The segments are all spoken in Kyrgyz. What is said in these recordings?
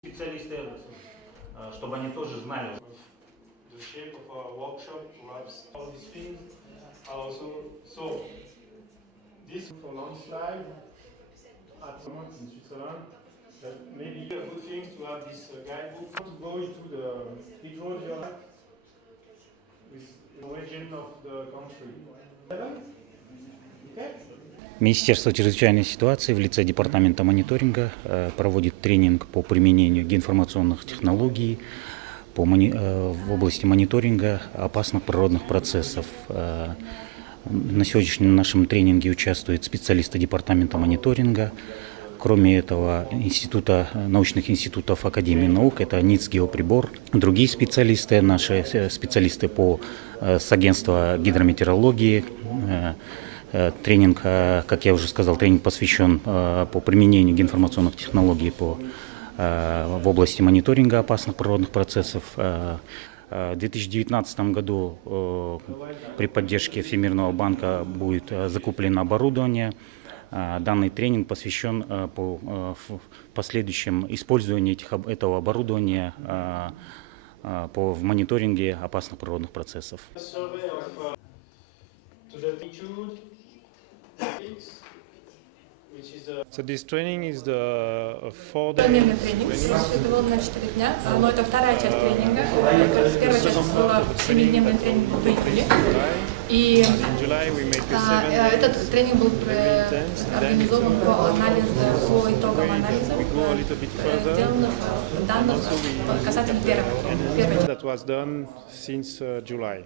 Специалисты, чтобы они тоже знали. The shape of our workshop, perhaps all these things are also so. This for landslide at the moment in Switzerland. Maybe a good thing to have this guidebook to go into the hydrology with the region of the country. Okay? Министерство чрезвычайной ситуации в лице Департамента мониторинга проводит тренинг по применению геоинформационных технологий в области мониторинга опасных природных процессов. На сегодняшнем нашем тренинге участвуют специалисты Департамента мониторинга. Кроме этого, научных институтов Академии наук, это НИЦ «Геоприбор», другие специалисты, наши специалисты с агентства гидрометеорологии. Тренинг, как я уже сказал, тренинг посвящен по применению геоинформационных технологий в области мониторинга опасных природных процессов. В 2019 году при поддержке Всемирного банка будет закуплено оборудование. Данный тренинг посвящен по последующему использованию этого оборудования в мониторинге опасных природных процессов. So this training is the 4-day Тренинг существовал на 4 дня, но это вторая часть тренинга. Первая часть была 7-дневный тренинг в июле. И этот тренинг был организован по итогам анализа сделанных данных касательно первой that was done since July.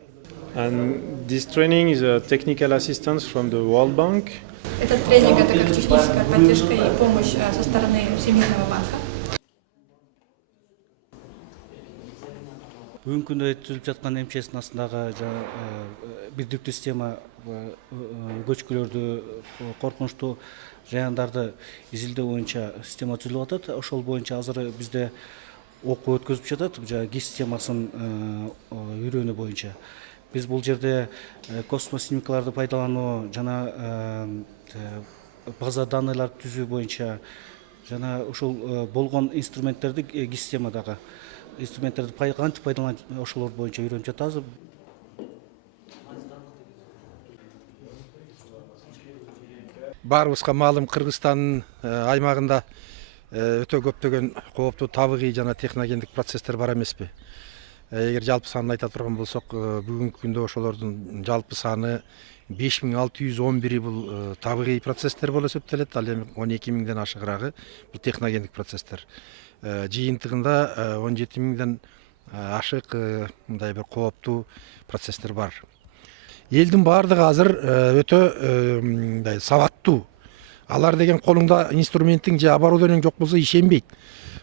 And this training is a technical assistance from the World Bank. Этот тренинг это как техническая поддержка и помощь со стороны Всемирного банка. Бүгүнкү күндө өтүлүп жаткан МЧСтин астындагы бирдиктүү система көчкүлөрдү, коркунучтуу жайындарды изилдөө боюнча система түзүлүп атат. Ошол боюнча азыр бизде окуу өткөзүп жатат, ГИС системасын үйрөнүү боюнча. Биз бул жерде космос снимкаларды пайдалануу жана база данныйларды түзүү боюнча жана ушул болгон инструменттерди ГИС системадагы инструменттерди кантип пайдаланат ошолор боюнча үйрөнүп жатабыз. Баарыбызга маалым, Кыргызстандын аймагында өтө көптөгөн кооптуу табигый жана техногендик процесстер бар эмеспи? Эгер жалпы санын айта турган болсок, бүгүнкү күндө ошолордун жалпы саны 5611 бул табигый процесстер болуп эсептелет, ал эми 12000ден ашыгыраагы бул техногендик процесстер. Жыйынтыгында 17000ден ашык мындай бир кооптуу процесстер бар. Элдин баардыгы азыр өтө мындай сабаттуу. Алар деген колуңда инструментиң же оборудованиең жок болсо ишенбейт.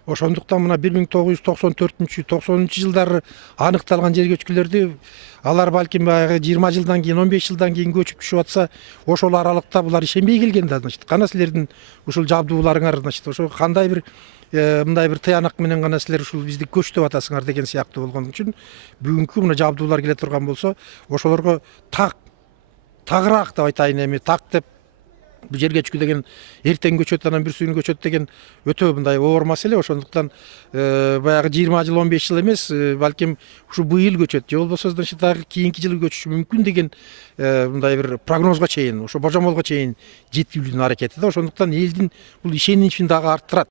Ошондуктан мына 1994-90 жылдары аныкталган жер көчкүлөрдү алар балким баягы 20 жылдан кийин, 15 жылдан кийин көчүп түшүп атса, ошол аралыкта булар ишенбей келген да, значит, кана силердин ушул жабдууларыңар, значит, ошо кандай бир мындай бир таянак менен гана силер ушул бизди көчтөп атасыңар деген сыяктуу болгон үчүн бүгүнкү мына жабдуулар келе турган болсо, ошолорго тагыраак деп айтайын, эми так деп бул жер көчкү деген эртең көчөт, анан бүрсүгүн көчөт деген өтө мындай оор маселе. Ошондуктан баягы 20 жыл, 15 жыл эмес, балким ушу быйыл көчөт, же болбосо значит дагы кийинки жылы көчүшү мүмкүн деген мындай бир прогнозго чейин, ошо божомолго чейин жеткирүүнүн аракети да. Ошондуктан элдин бул ишенимин дагы арттырат.